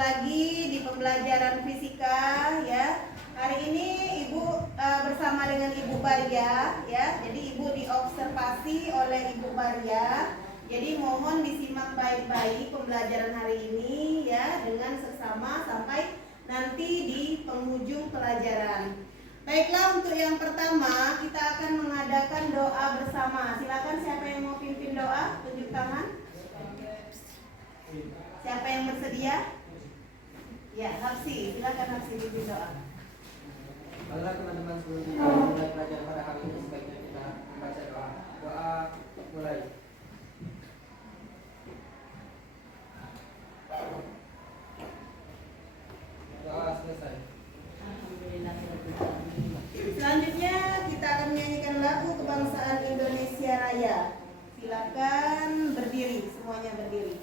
lagi di pembelajaran fisika ya. Hari ini Ibu bersama dengan Ibu Baria ya. Jadi Ibu diobservasi oleh Ibu Baria. Jadi mohon disimak baik-baik pembelajaran hari ini ya dengan seksama sampai nanti di penghujung pelajaran. Baiklah, untuk yang pertama kita akan mengadakan doa bersama. Silakan siapa yang mau pimpin doa, tunjuk tangan. Siapa yang bersedia? Ya, Hafsi, silakan Hafsi pimpin doa. Baiklah teman-teman, sebelum kita mulai pelajaran pada hari ini sebaiknya kita membaca doa. Doa mulai. Doa selesai. Selanjutnya kita akan menyanyikan lagu kebangsaan Indonesia Raya. Silakan berdiri, semuanya berdiri.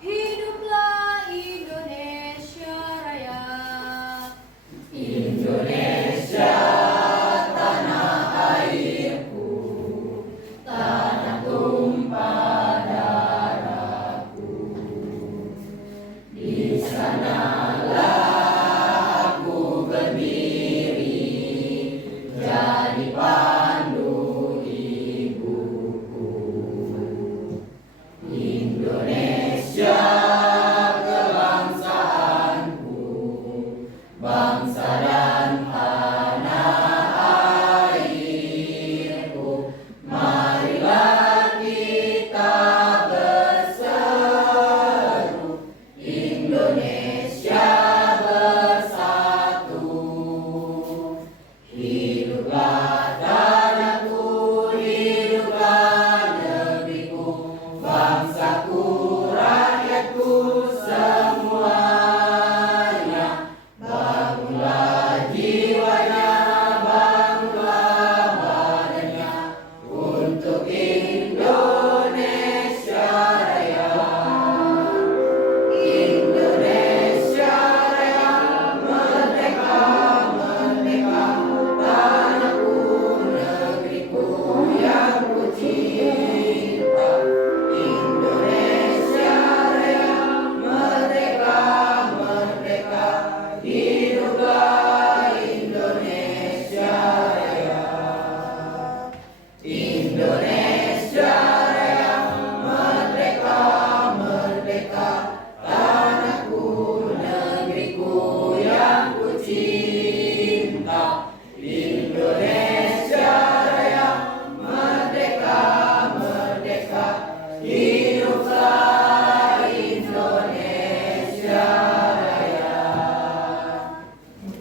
Hiduplah Indonesia Raya. Indonesia tanah airku, tanah tumpah darahku. Di sanalah aku berdiri, jadi pandu ibuku. Indonesia kebangsaanku, bangsa dan tanah airku. Marilah kita berseru, Indonesia bersatu. Hiduplah tanahku, hiduplah negeriku, bangsaku, rakyatku semuanya. Bangunlah jiwanya, bangunlah badannya untuk Indonesia Raya. Indonesia Raya, merdeka, merdeka, tanahku, negeriku yang ku cinta. Indonesia Raya, merdeka, merdeka, hiduplah Indonesia Raya. Indonesia Raya, merdeka, merdeka, tanahku, negeriku yang ku cinta. Indonesia Raya, merdeka, merdeka, hiduplah Indonesia Raya.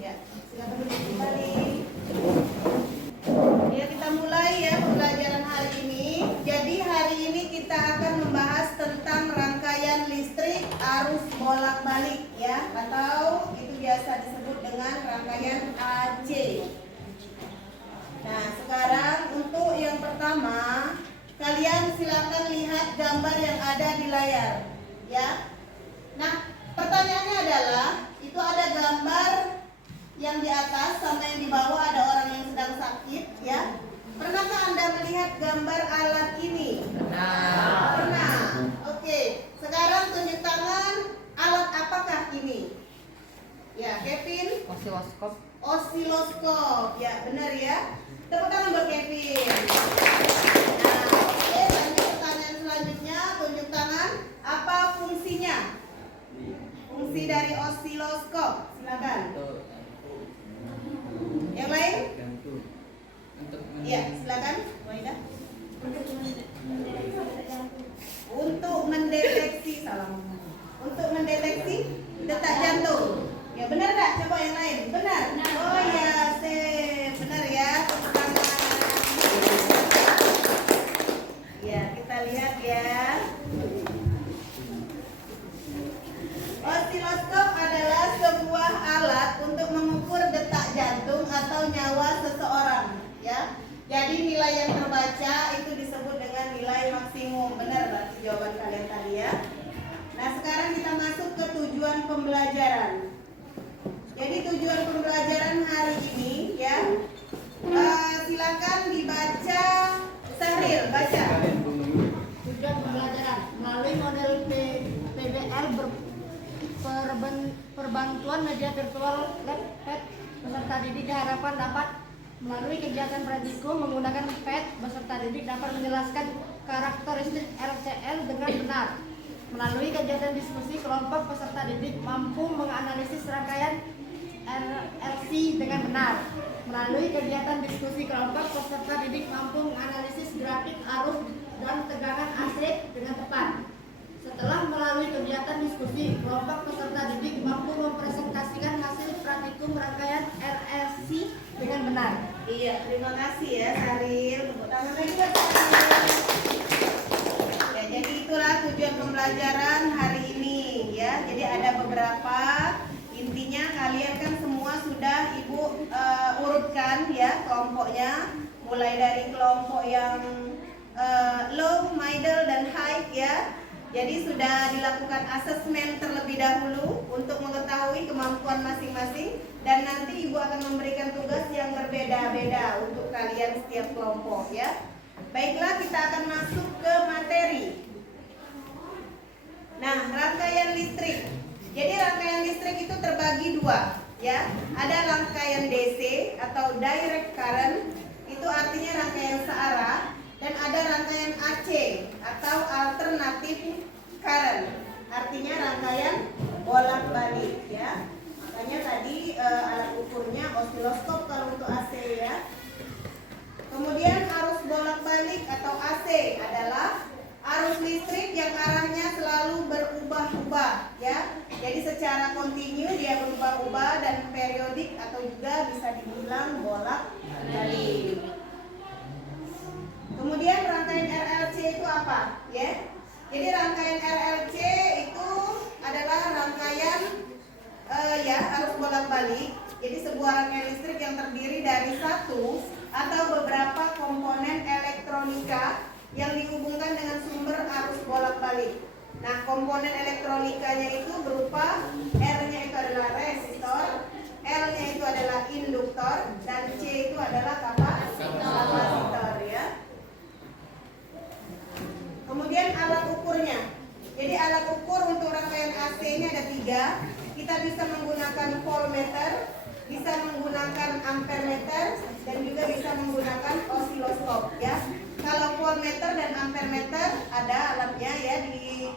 Ya, silakan duduk kembali. Ya, kita mulai ya pembelajaran hari ini. Jadi hari ini kita akan membahas tentang rangkaian listrik arus bolak-balik ya, atau itu biasa disebut dengan rangkaian AC. Nah, sekarang untuk yang pertama, kalian silakan lihat gambar yang ada di layar ya. Nah, pertanyaannya adalah itu ada gambar yang di atas sama yang di bawah, ada orang yang sedang sakit ya. Pernahkah Anda melihat gambar alat ini? Pernah. Oke, sekarang tunjuk tangan, alat apakah ini? Ya, Kevin. Osiloskop. Osiloskop. Ya, benar ya. Tepuk tangan buat Kevin. Nah, oke, lanjut pertanyaan selanjutnya, tunjuk tangan. Apa fungsinya? Fungsi dari osiloskop. Silakan. Yang lain? Iya, silakan. Waidah. Untuk mendeteksi, salah ngomong. Untuk mendeteksi detak jantung. Ya, benar nggak? Coba yang lain. Benar. Oh ya, benar ya. Tepuk tangan. Ya, kita lihat ya. Osiloskop adalah sebuah alat untuk mengukur detak jantung atau nyawa seseorang ya. Jadi nilai yang terbaca itu disebut dengan nilai maksimum. Benar berarti jawaban kalian tadi ya. Nah, sekarang kita masuk ke tujuan pembelajaran. Jadi tujuan pembelajaran hari ini ya, silakan dibaca. Sahril, baca. Tujuan pembelajaran melalui model PBL berbentuk berbantuan media virtual lab PET, peserta didik diharapkan dapat melalui kegiatan praktikum menggunakan PET, peserta didik dapat menjelaskan karakteristik RCL dengan benar. Melalui kegiatan diskusi kelompok, peserta didik mampu menganalisis rangkaian RLC dengan benar. Melalui kegiatan diskusi kelompok, peserta didik mampu menganalisis grafik arus dan tegangan AC dengan tepat. Setelah melalui kegiatan diskusi kelompok, peserta didik mampu mempresentasikan hasil praktikum rangkaian RLC dengan benar. Iya, terima kasih ya Saril. Tepuk tangan lagi buat Saril. Ya, jadi itulah tujuan pembelajaran hari ini ya. Jadi ada beberapa, intinya kalian kan semua sudah Ibu urutkan ya kelompoknya, mulai dari kelompok yang low, middle, dan high ya. Jadi sudah dilakukan asesmen terlebih dahulu untuk mengetahui kemampuan masing-masing, dan nanti Ibu akan memberikan tugas yang berbeda-beda untuk kalian setiap kelompok ya. Baiklah, kita akan masuk ke materi. Nah, rangkaian listrik. Jadi rangkaian listrik itu terbagi dua ya. Ada rangkaian DC atau direct current, itu artinya rangkaian searah, dan ada rangkaian AC atau alternative current, artinya rangkaian bolak-balik ya. Makanya tadi alat ukurnya osiloskop kalau untuk AC ya. Kemudian arus bolak-balik atau AC adalah arus listrik yang arahnya selalu berubah-ubah ya. Jadi secara kontinu dia berubah-ubah dan periodik atau juga bisa dibilang bolak-balik. Kemudian rangkaian RLC itu apa? Ya. Jadi rangkaian RLC itu adalah rangkaian ya arus bolak-balik. Jadi sebuah rangkaian listrik yang terdiri dari satu atau beberapa komponen elektronika yang dihubungkan dengan sumber arus bolak-balik. Nah, komponen elektronikanya itu berupa R-nya itu adalah resistor, L-nya itu adalah induktor, dan C itu adalah kapasitor ya. Kemudian alat ukurnya. Jadi alat ukur untuk rangkaian AC ini ada 3. Kita bisa menggunakan voltmeter, bisa menggunakan ampermeter, dan juga bisa menggunakan osiloskop ya. Kalau voltmeter dan ampermeter ada alatnya ya di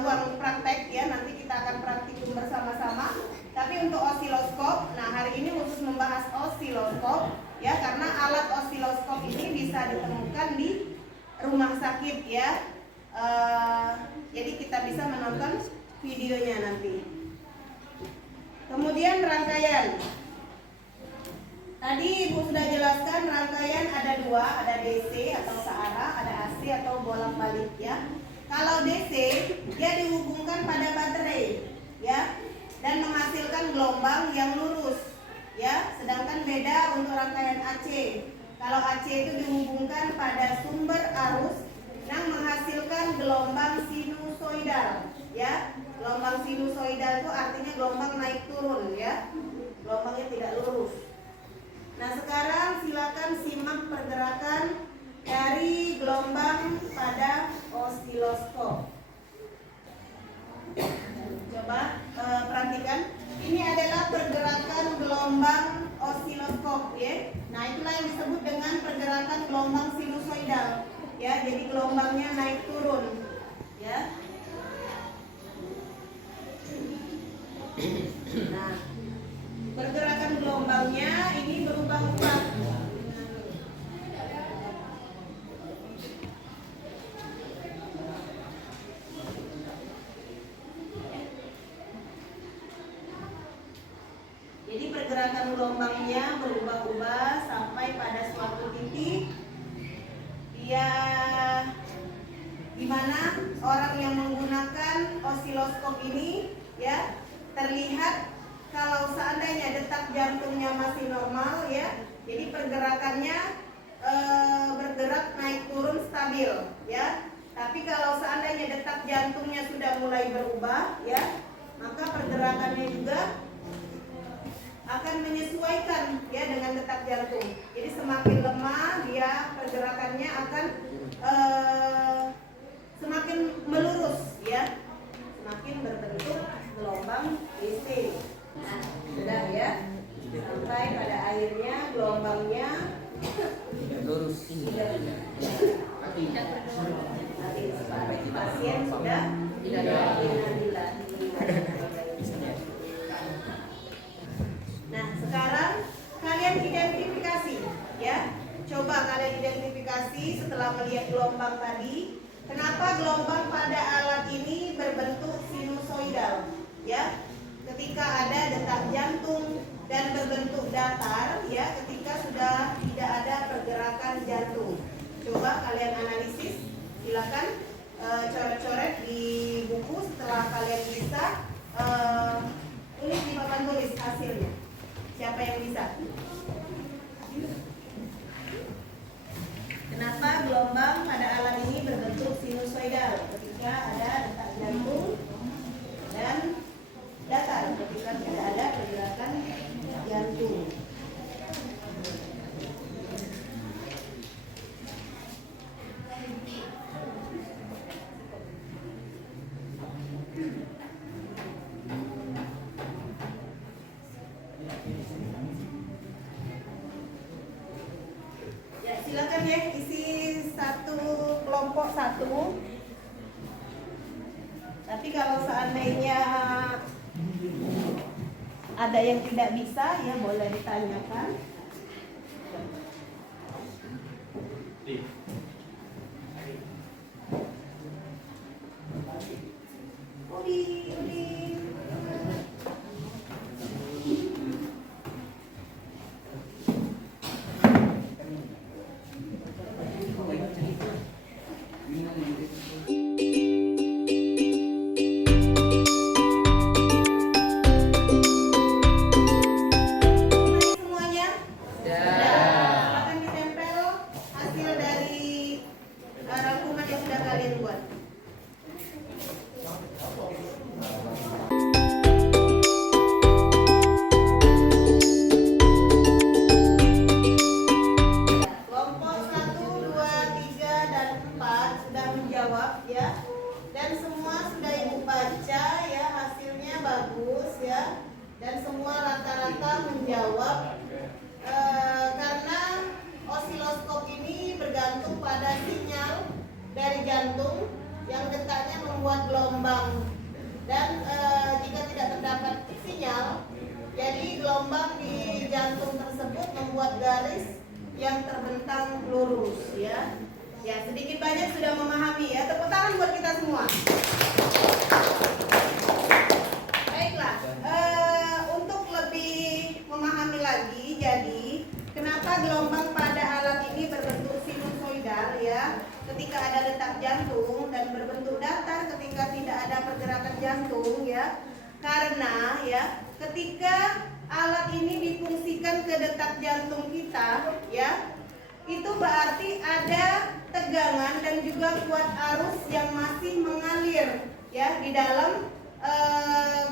ruang praktek ya, nanti kita akan praktikum bersama-sama. Tapi untuk osiloskop, nah hari ini khusus membahas osiloskop ya, karena alat osiloskop ini bisa ditemukan di rumah sakit ya. Jadi kita bisa menonton videonya nanti. Kemudian rangkaian. Tadi Ibu sudah jelaskan rangkaian ada 2, ada DC atau searah, ada AC atau bolak-balik ya. Kalau DC dia dihubungkan pada baterai ya, dan menghasilkan gelombang yang lurus ya. Sedangkan beda untuk rangkaian AC. Kalau AC itu dihubungkan pada sumber arus yang menghasilkan gelombang sinusoidal ya. Gelombang sinusoidal itu artinya gelombang naik turun ya. Gelombangnya tidak lurus. Nah, sekarang silakan simak pergerakan dari gelombang pada osiloskop. Coba perhatikan. Ini adalah pergerakan gelombang osiloskop ya. Nah, itulah yang disebut dengan pergerakan gelombang sinusoidal ya. Jadi gelombangnya naik turun ya. Nah, pergerakan gelombangnya ini berubah-ubah. Jadi pergerakan gelombangnya berubah-ubah sampai pada suatu titik dia di mana orang yang menggunakan osiloskop ini ya terlihat kalau seandainya detak jantungnya masih normal ya, jadi pergerakannya bergerak naik turun stabil ya. Tapi kalau seandainya detak jantungnya sudah mulai berubah ya, maka pergerakannya juga akan menyesuaikan ya dengan detak jantung. Jadi semakin lemah dia pergerakannya akan semakin melurus ya, semakin berbentuk gelombang listrik tidak? Innalillahi. Nah, sekarang kalian identifikasi ya. Coba kalian identifikasi setelah melihat gelombang tadi, kenapa gelombang pada alat ini berbentuk sinusoidal ya? Ketika ada detak jantung dan berbentuk datar ya, ketika sudah tidak ada pergerakan jantung. Coba kalian analisis, silakan coret-coret di buku setelah kalian bisa tulis di papan tulis hasilnya. Siapa yang bisa? Kenapa gelombang pada alat ini berbentuk sinusoidal ketika ada detak jantung dan datar ketika tidak ada pergerakan jantung? Ya, silakan ya, isi satu kelompok satu. Tapi kalau seandainya ada yang tidak bisa, ya boleh ditanyakan. Udi. Semuanya? Akan ditempel hasil dari rangkuman yang sudah kalian buat. Kelompok 1, 2, 3, dan 4 sudah menjawab ya. Dan semua sudah ibu baca ya, hasilnya bagus ya. Dan semua rata-rata menjawab karena osiloskop ini bergantung pada sinyal dari jantung yang detaknya membuat gelombang. Dan jika tidak terdapat sinyal, jadi gelombang di jantung tersebut membuat garis yang terbentang lurus ya. Ya, sedikit banyak sudah memahami ya. Tepuk tangan buat kita semua. Baiklah, untuk lebih memahami lagi, jadi kenapa gelombang pada alat ini berbentuk sinusoidal ya? Ketika ada detak jantung dan berbentuk datar ketika tidak ada pergerakan jantung ya. Karena ya, ketika alat ini difungsikan ke detak jantung kita ya, itu berarti ada tegangan dan juga kuat arus yang masih mengalir ya di dalam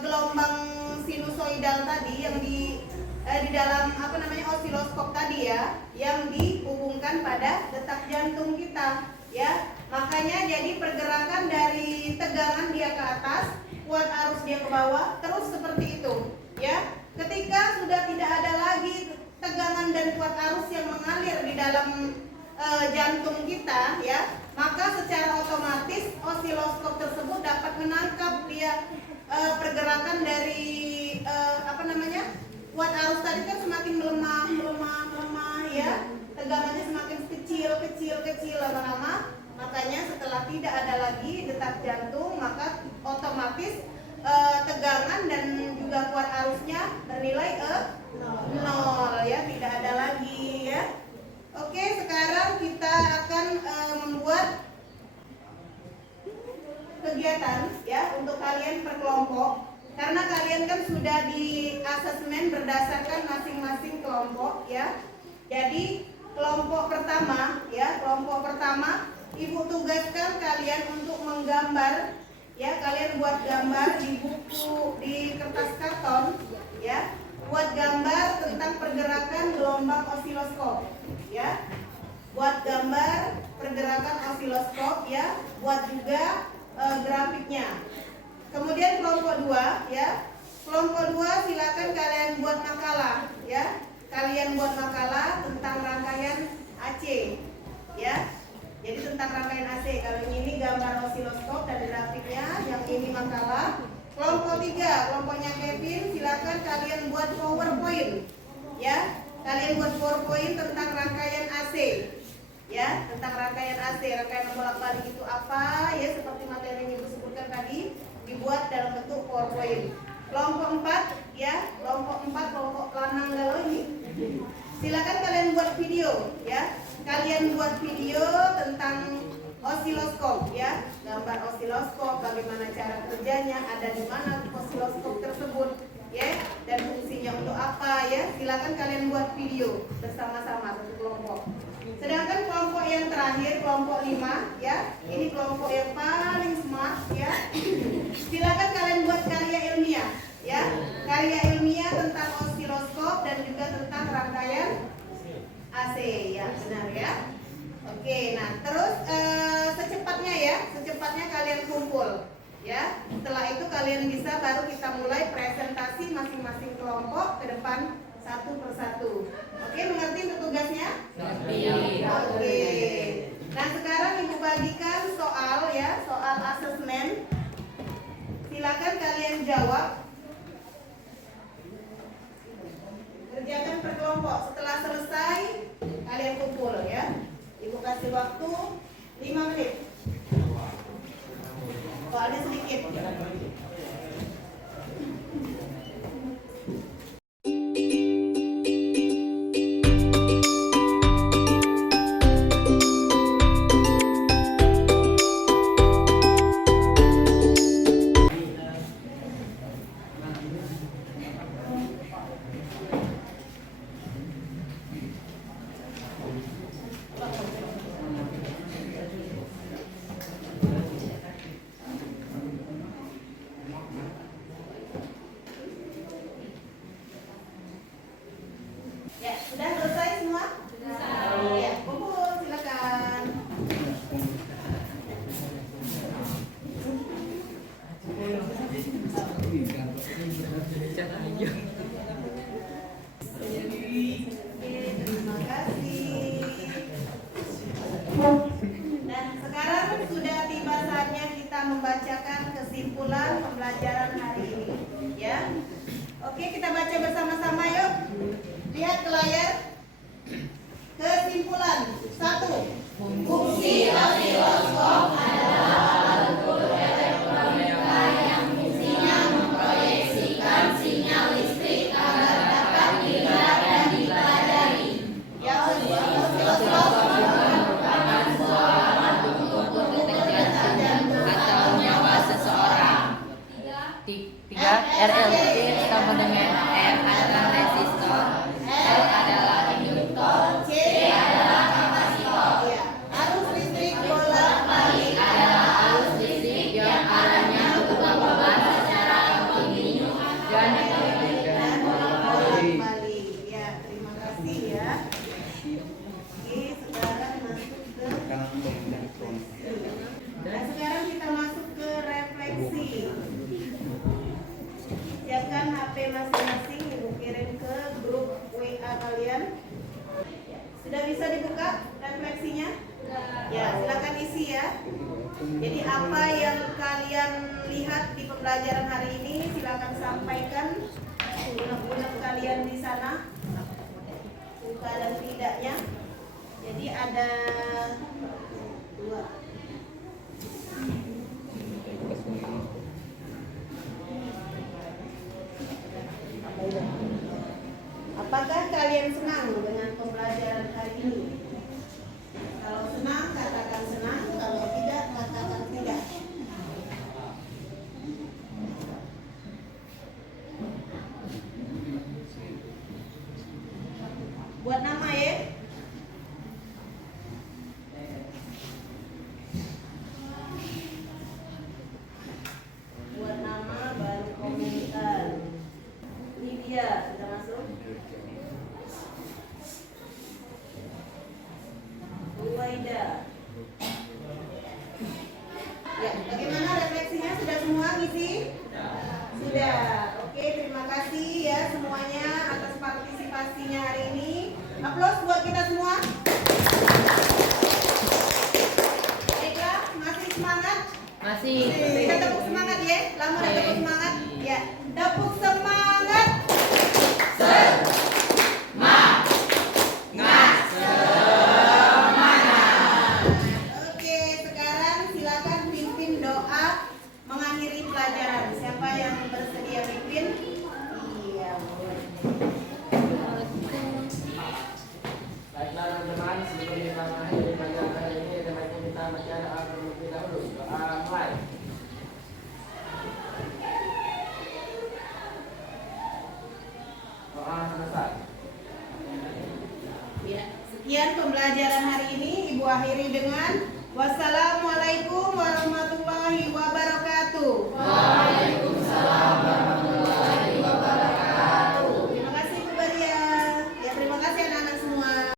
gelombang sinusoidal tadi yang di dalam osiloskop tadi ya, yang dihubungkan pada detak jantung kita ya. Makanya jadi pergerakan dari tegangan dia ke atas, kuat arus dia ke bawah, terus seperti itu ya. Ketika sudah tidak ada lagi tegangan dan kuat arus yang mengalir di dalam jantung kita ya, maka secara otomatis osiloskop tersebut dapat menangkap dia pergerakan dari kuat arus tadi kan semakin melemah ya, tegangannya semakin kecil lama-lama. Makanya setelah tidak ada lagi detak jantung, maka otomatis tegangan dan juga kuat arusnya bernilai nol ya, tidak ada lagi ya. Oke, sekarang kita akan membuat kegiatan ya untuk kalian per kelompok. Karena kalian kan sudah di asesmen berdasarkan masing-masing kelompok ya. Jadi kelompok pertama Ibu tugaskan kalian untuk menggambar ya. Kalian buat gambar di buku, di kertas karton ya. Buat gambar tentang pergerakan gelombang osiloskop ya. Buat gambar pergerakan osiloskop ya. Buat juga grafiknya. Kemudian kelompok 2 ya. Kelompok 2 silakan kalian buat makalah ya. Kalian buat makalah tentang rangkaian AC ya. Jadi tentang rangkaian AC. Kalau ini gambar osiloskop dan grafiknya ini makalah. Kelompok 3, kelompoknya Kevin, silakan kalian buat PowerPoint. Ya, kalian buat PowerPoint tentang rangkaian AC. Ya, tentang rangkaian AC, rangkaian bolak-balik itu apa? Ya, seperti materi yang Ibu sebutkan tadi, dibuat dalam bentuk PowerPoint. Kelompok 4, ya, kelompok 4, kelompok lanang galau ini. Silakan kalian buat video, ya. Kalian buat video tentang osiloskop, ya, gambar osiloskop, bagaimana cara kerjanya, ada di mana osiloskop tersebut, ya, dan fungsinya untuk apa, ya. Silakan kalian buat video bersama-sama satu kelompok. Sedangkan kelompok yang terakhir, kelompok 5, ya, ini kelompok yang paling smart, ya. Silakan kalian buat karya ilmiah, ya, karya ilmiah tentang osiloskop dan juga tentang rangkaian AC, ya, benar ya. Oke, nah terus secepatnya kalian kumpul, ya. Setelah itu kalian bisa baru kita mulai presentasi masing-masing kelompok ke depan satu persatu. Oke, mengerti untuk tugasnya? Oke. Nah sekarang Ibu bagikan soal, ya, soal asesmen. Silakan kalian jawab. Kerjakan per kelompok. Setelah selesai kalian kumpul, ya. Ibu kasih waktu 5 menit. Soalnya sedikit. Ya, sudah selesai semua? Sudah. Ya, kumpul, silakan. Terima kasih. Dan sekarang sudah tiba saatnya kita membacakan kesimpulan pembelajaran hari ini, ya. Oke, kita baca bersama-sama yuk. Lihat ke layar. Kesimpulan 1. Fungsi osiloskop adalah alat ukur elektronika yang fungsinya memproyeksikan sinyal listrik agar dapat dilihat dan dipelajari. Ya, osiloskop merupakan sebuah alat untuk mengukur detak jantung atau nyawa seseorang. 3. RLC sama dengan R adalah resistor, L adalah induktor, C adalah kapasitor. Ya. Arus listrik bolak-balik adalah arus listrik yang arahnya berubah-ubah secara kontinu dan bolak-balik. Ya, terima kasih ya. Oke, sekarang masuk ke Nah, sekarang kita masuk ke refleksi. Siapkan HP masing-masing, Ibu kirim ke grup WA kalian. Sudah bisa dibuka refleksinya? Ya, silakan isi ya. Jadi apa yang kalian lihat di pembelajaran hari ini silakan sampaikan unek-unek kalian di sana. Suka dan tidaknya. Jadi ada 2. Apakah kalian senang dengan pembelajaran hari ini? Kalau senang, katakan senang. Kalau tidak, katakan tidak. Buat nama ya. ya. Lamun ada tepuk semangat. Ya, tepuk semangat. Oke, sekarang silakan pimpin doa mengakhiri pelajaran. Siapa yang bersedia pimpin? Iya, boleh. Baiklah teman-teman, sebelum kita mengakhiri pelajaran hari ini, ada baiknya kita baca doa terlebih dahulu. Doa mulai. Doa selesai. Ya, sekian pembelajaran hari ini. Ibu akhiri dengan wassalamualaikum